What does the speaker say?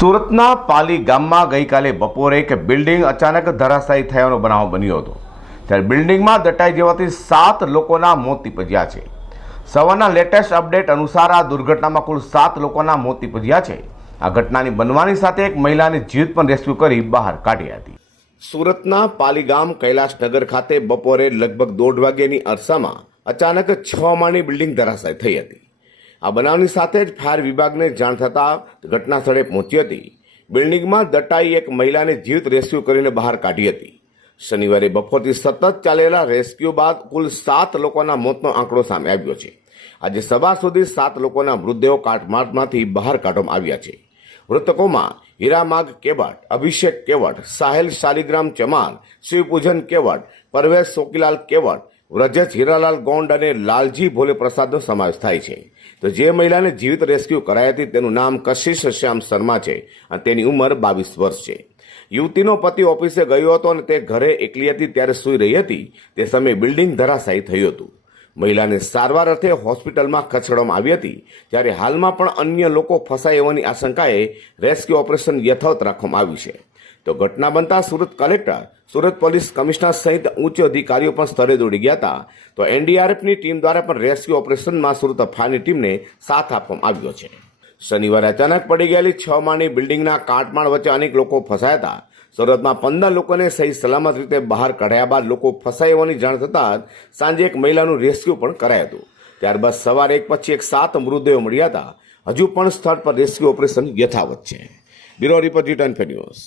સુરતના પાલી ગામમાં ગઈકાલે બપોરે એક બિલ્ડિંગ અચાનક ધરાશાયી થયાનો બનાવ બન્યો હતો. ત્યારે બિલ્ડિંગમાં દટાઈ જવાથી સાત લોકોના મોત નિપજ્યા છે. સવારના લેટેસ્ટ અપડેટ અનુસાર આ દુર્ઘટનામાં કુલ સાત લોકોના મોત નિપજ્યા છે. આ ઘટનાની બનવાની સાથે એક મહિલાની જીવિત પણ રેસ્ક્યુ કરી બહાર કાઢી હતી. સુરતના પાલીગામ કૈલાસનગર ખાતે બપોરે લગભગ દોઢ વાગ્યાની અરસામાં અચાનક છ માળની બિલ્ડિંગ ધરાશાય થઈ હતી. આ બનાવની સાથે જ ફાયર વિભાગને જાણ થતાં ઘટના સ્થળે પહોંચી હતી. બિલ્ડિંગમાં દટાઈ એક મહિલાને જીવિત રેસ્ક્યુ કરીને બહાર કાઢી હતી. શનિવારે બપોરથી સતત ચાલેલા રેસ્ક્યુ બાદ કુલ સાત લોકોના મોતનો આંકડો સામે આવ્યો છે. આજે સવાર સુધી સાત લોકોના મૃતદેહો કાટમાળમાંથી બહાર કાઢવામાં આવ્યા છે. મૃતકોમાં હીરામાગ કેવટ, અભિષેક કેવટ, સાહેલ શાલિગ્રામ ચમાર શિવપૂજન કેવટ, પરવેશ સોકીલાલ કેવટ વ્રજેશ હીરાલાલ ગોંડ અને લાલજી ભોલે પ્રસાદનો સમાવેશ થાય છે. તો જે મહિલાને જીવિત રેસ્ક્યુ કરાઈ હતી તેનું નામ કશિશ શ્યામ શર્મા છે અને તેની ઉંમર બાવીસ વર્ષ છે. યુવતીનો પતિ ઓફિસે ગયો હતો અને તે ઘરે એકલી હતી ત્યારે સૂઈ રહી હતી. તે સમયે બિલ્ડિંગ ધરાશાયી થયું હતું. મહિલાને સારવાર અર્થે હોસ્પિટલમાં ખસેડવામાં આવી હતી. ત્યારે હાલમાં પણ અન્ય લોકો ફસાય હોવાની આશંકાએ રેસ્ક્યુ ઓપરેશન યથાવત રાખવામાં આવ્યું છે. તો ઘટના બનતા Surat collector, Surat police commissioner સહિત ઉચ્ચ અધિકારીઓ પણ સ્થળે દોડી ગયા હતા. તો એનડીઆરએફની ટીમ દ્વારા પણ રેસ્ક્યુ ઓપરેશનમાં સુરત અફાની ટીમને સાથ આપવામાં આવ્યો છે. શનિવારે અચાનક પડી ગયેલી છ માળની બિલ્ડિંગના કાટમાળ વચ્ચે અનેક લોકો ફસાયા હતા. સુરતમાં પંદર લોકોને સહી સલામત રીતે બહાર કઢાયા બાદ લોકો ફસાય હોવાની જાણ થતાં સાંજે એક મહિલાનું રેસ્ક્યુ પણ કરાયું હતું. ત્યારબાદ સવારે એક પછી એક સાત મૃતદેહો મળ્યા હતા. હજુ પણ સ્થળ પર રેસ્ક્યુ ઓપરેશન યથાવત છે. Bureau report return news.